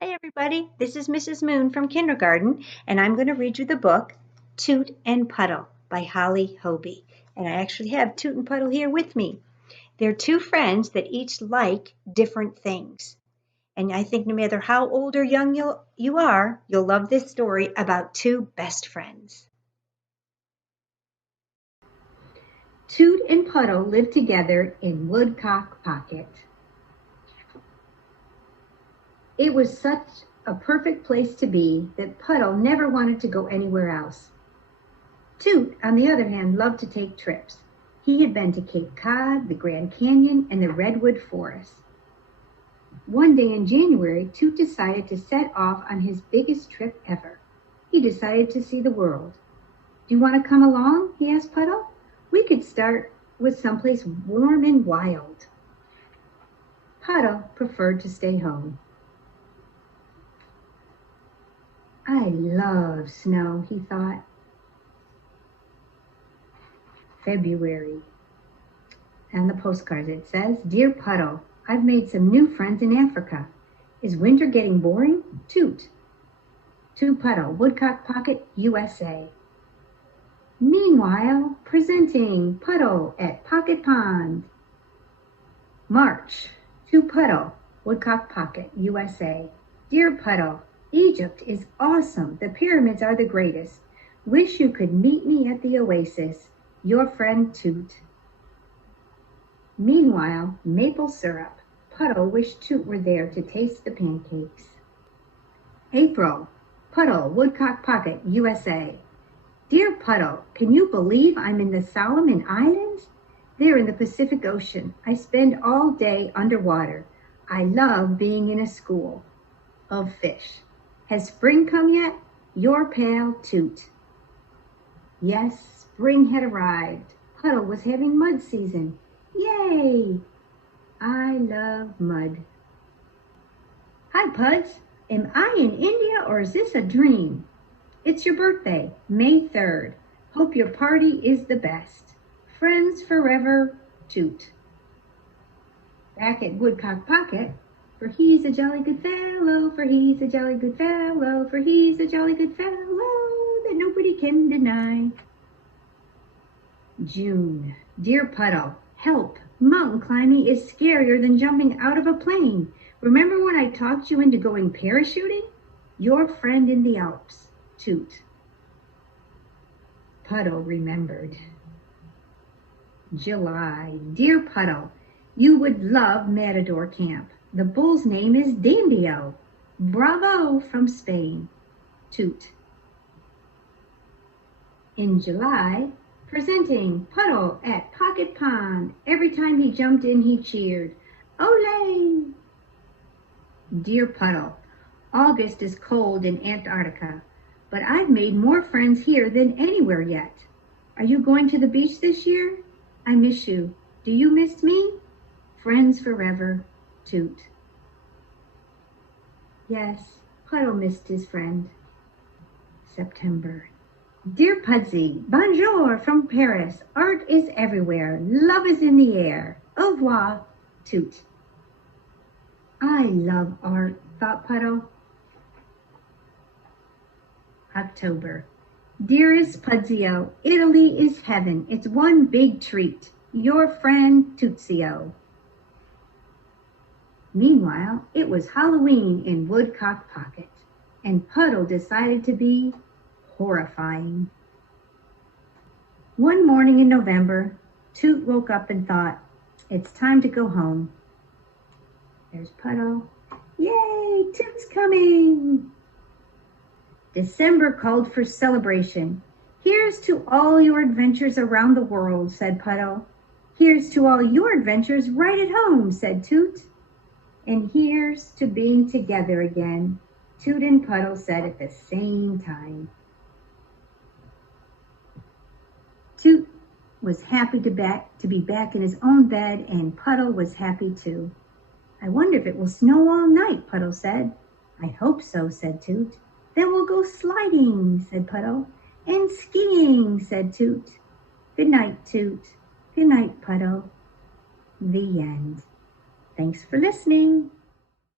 Hi, everybody. This is Mrs. Moon from kindergarten, and I'm going to read you the book Toot and Puddle by Holly Hobie. And I actually have Toot and Puddle here with me. They're two friends that each like different things. And I think no matter how old or young you are, you'll love this story about two best friends. Toot and Puddle lived together in Woodcock Pocket. It was such a perfect place to be that Puddle never wanted to go anywhere else. Toot, on the other hand, loved to take trips. He had been to Cape Cod, the Grand Canyon, and the Redwood Forest. One day in January, Toot decided to set off on his biggest trip ever. He decided to see the world. "Do you want to come along?" he asked Puddle. "We could start with someplace warm and wild." Puddle preferred to stay home. "I love snow," he thought. February. On the postcard it says, "Dear Puddle, I've made some new friends in Africa. Is winter getting boring? Toot. To Puddle, Woodcock Pocket, USA." Meanwhile, presenting Puddle at Pocket Pond. March. To Puddle, Woodcock Pocket, USA. Dear Puddle, Egypt is awesome. The pyramids are the greatest. Wish you could meet me at the oasis. Your friend Toot. Meanwhile, maple syrup. Puddle wished Toot were there to taste the pancakes. April. Puddle, Woodcock Pocket, USA. Dear Puddle, can you believe I'm in the Solomon Islands? They're in the Pacific Ocean. I spend all day underwater. I love being in a school of fish. Has spring come yet? Your pal Toot. Yes, spring had arrived. Puddle was having mud season. Yay! I love mud. Hi, Puds. Am I in India or is this a dream? It's your birthday, May 3rd. Hope your party is the best. Friends forever, Toot. Back at Woodcock Pocket, for he's a jolly good fellow, for he's a jolly good fellow, for he's a jolly good fellow that nobody can deny. June. Dear Puddle, help. Mountain climbing is scarier than jumping out of a plane. Remember when I talked you into going parachuting? Your friend in the Alps, Toot. Puddle remembered. July. Dear Puddle, you would love Matador Camp. The bull's name is Dandio. Bravo from Spain, Toot. In July, presenting Puddle at Pocket Pond. Every time he jumped in, he cheered, "Olé!" Dear Puddle, August is cold in Antarctica, but I've made more friends here than anywhere yet. Are you going to the beach this year? I miss you. Do you miss me? Friends forever, Toot. Yes, Puddle missed his friend. September. Dear Pudsey, bonjour from Paris. Art is everywhere. Love is in the air. Au revoir, Toot. I love art, thought Puddle. October. Dearest Pudzio, Italy is heaven. It's one big treat. Your friend Tootsio. Meanwhile, it was Halloween in Woodcock Pocket, and Puddle decided to be horrifying. One morning in November, Toot woke up and thought, it's time to go home. There's Puddle. Yay, Toot's coming! December called for celebration. Here's to all your adventures around the world, said Puddle. Here's to all your adventures right at home, said Toot. And here's to being together again, Toot and Puddle said at the same time. Toot was happy to be back in his own bed, and Puddle was happy too. I wonder if it will snow all night, Puddle said. I hope so, said Toot. Then we'll go sliding, said Puddle. And skiing, said Toot. Good night, Toot. Good night, Puddle. The end. Thanks for listening.